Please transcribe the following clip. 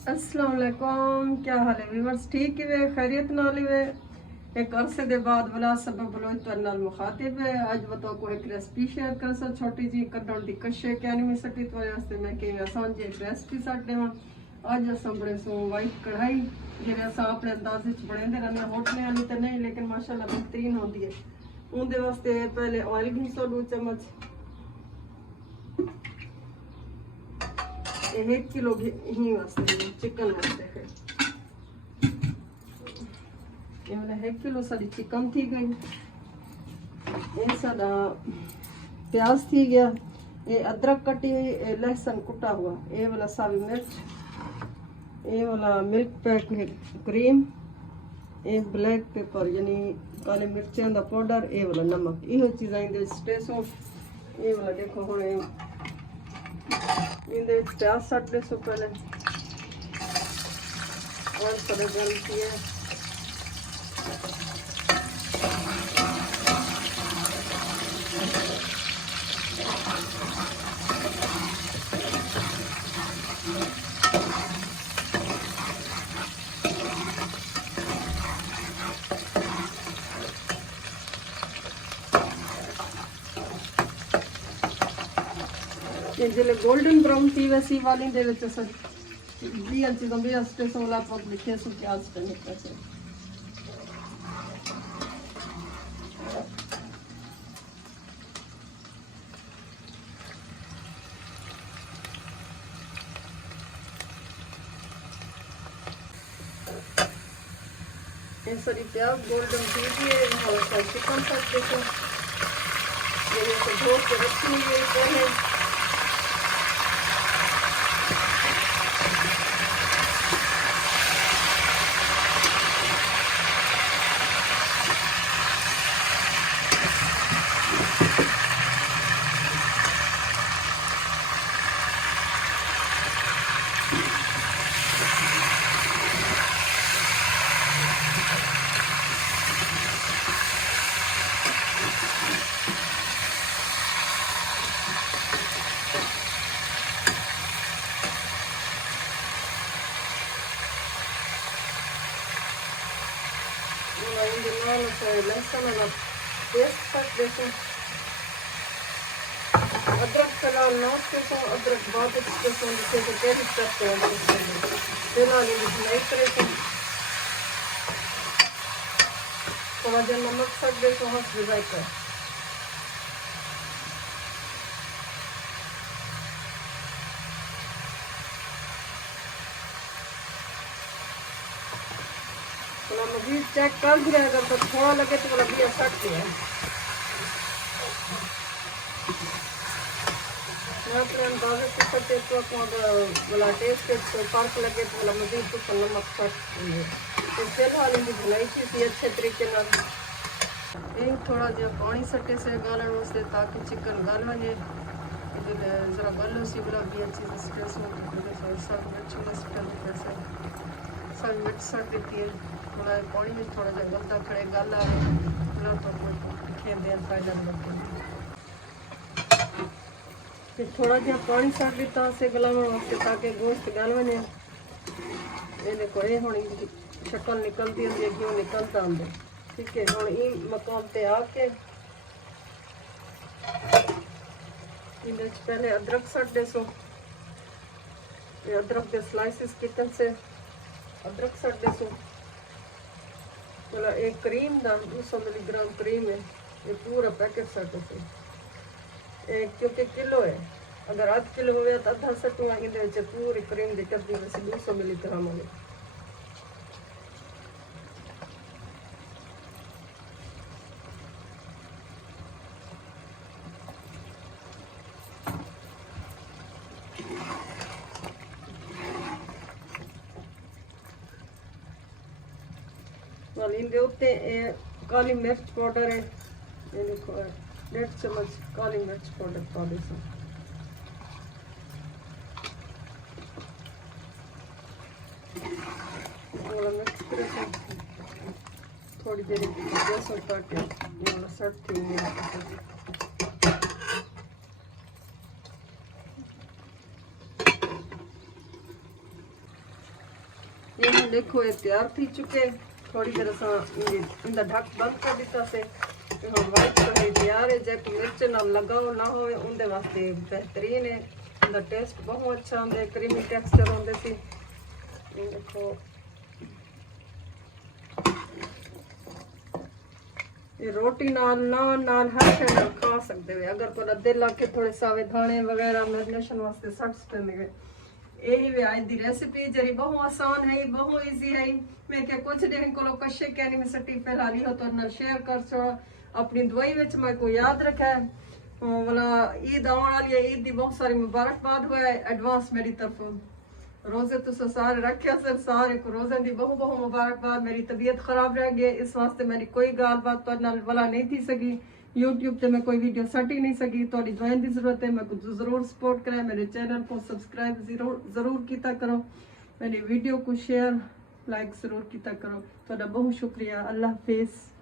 अस्सलाम वालेकुम, क्या हाल है व्यूअर्स? ठीक है, खैरियत नाल है। एक अरसे दे बाद बला सबब बलोच तो नाल मुखातिब है। आज बताओ को एक रेसिपी शेयर कर सा छोटी जी कटण दी कशे क्या नहीं सकी तो वास्ते मैं कि आसान जी एक रेसिपी साथ देवां। आज असं बड़े सो वाइट कढ़ाई जिहड़े असां अपने अंदाजे च बनांदे रहने होटलें वाली तो नहीं, लेकिन माशाल्लाह बेहतरीन होती है। उनके वास्ते पहले ऑयल घिसो 2 चम्मच, 1 किलो ही वास्ते चिकन वास्ते है। ये वाला 1 किलो सारी चिकन थी गई। ये सारा प्याज थी गया। ये अदरक कटी हुई, लहसुन कुटा हुआ, ये वाला सावी मिर्च, ये वाला मिल्क पैक है क्रीम, ये ब्लैक पेपर यानी काले मिर्चों का पाउडर, ये वाला नमक, यो चीज़ा इन टेस्ट हो। ये वाला देखो हम इन प्याज सट दे सो पहले और थोड़े गर्म किए। जिले गोल्डन ब्राउन थी वैसी वाली दे विच अस जी चीज़ों भी अस्ते सोला पक लिखे सो प्याज करने कैसे ये सारी प्याज गोल्डन थी है। हमारा चिकन साथ देखो ये तो धो के रखी हुई है पहले। लहसुन वाला पेस्ट कर देते, अदरक फिलहाल नोट के सो अदरक बहुत अच्छे से लिखे तो कैसे करते हैं फिलहाल नहीं करे थोड़ा जो नमक सट दे सो हंस डिजाइन कर मजीद चेक कर भी अगर तो थोड़ा लगे तो मतलब भी सकते हैं। मैं अपने अंदाजे से करते तो वाला टेस्ट तो फर्क लगे तो मतलब मजीद तो नमक सकती है। तो फिलहाल इनकी भुनाई की अच्छे तरीके ना एक थोड़ा जो पानी सटे से गालन वास्ते ताकि चिकन गल वजे जरा गलो सी वाला भी अच्छी स्ट्रेस हो सब अच्छी कैसे सब मिक्स सट देती है। थोड़ा पानी में थोड़ा सा गलता खड़े गल आए ना तो कोई खेलते हैं फायदा फिर थोड़ा जहा पानी सट दिता से गलाने वास्ते ताकि गोश्त गल वजे। ये देखो ये हम शक्ल निकलती होती है क्यों निकलता आंदे। ठीक है, हम ये मकाम पे आके पहले अदरक सट दे सो अदरक के स्लाइसिस कितन से अदरक सट दे सो मतलब एक क्रीम का 200 मिलीग्राम क्रीम है, ये पूरा पैकेट सट से क्योंकि किलो है, अगर आध किलो हो तो आधा सटुआ ये पूरी क्रीम की डब्बी वैसे 200 मिलीग्राम हो। इनके उत्ते काली मिर्च पाउडर है, ये देखो 1.5 चम्मच काली मिर्च पाउडर पा दे थोड़ा मिक्स कर थोड़ी देर गैस और काटे सट थी ये देखो ये तैयार थी चुके। थोड़ी देर असा इंदा ढक बंद कर दिता से हम वाइट कढ़ाई तैयार है। जेको मिर्च ना लगाओ ना हो उनके वास्ते बेहतरीन है। इंदा टेस्ट बहुत अच्छा आंदा, क्रीमी टेक्सचर आंदे सी। ये देखो ये रोटी नाल हर शे नाल खा सकते हो। अगर कोई दिल आके थोड़े सावे धाने वगैरह मैरिनेशन वास्ते सट सकते। यही वे आज दी रेसिपी जरी बहुत आसान है, बहुत इजी है। मैं क्या कुछ दिन को कशे कहनी मैं सटी फैलाली हो तो ना शेयर कर छो। अपनी दवाई विच मैं को याद रखा है वाला ईद आने वाली है। ईद दी बहुत सारी मुबारकबाद हुआ है एडवांस मेरी तरफ। रोजे तो सारे रखे सर, सारे को रोजे दी बहुत बहुत मुबारकबाद। मेरी तबीयत खराब रह गई, इस वास्ते मेरी कोई गाल बात तो नाल वाला नहीं थी सकी। यूट्यूब पे मैं कोई वीडियो सट ही नहीं सकी। थोड़ी दुआएं की जरूरत है। मैं कुछ जरूर सपोर्ट करें, मेरे चैनल को सब्सक्राइब जरूर किया करो, मेरी वीडियो को शेयर लाइक जरूर किया करो। थोड़ा बहुत शुक्रिया। अल्लाह हाफिज़।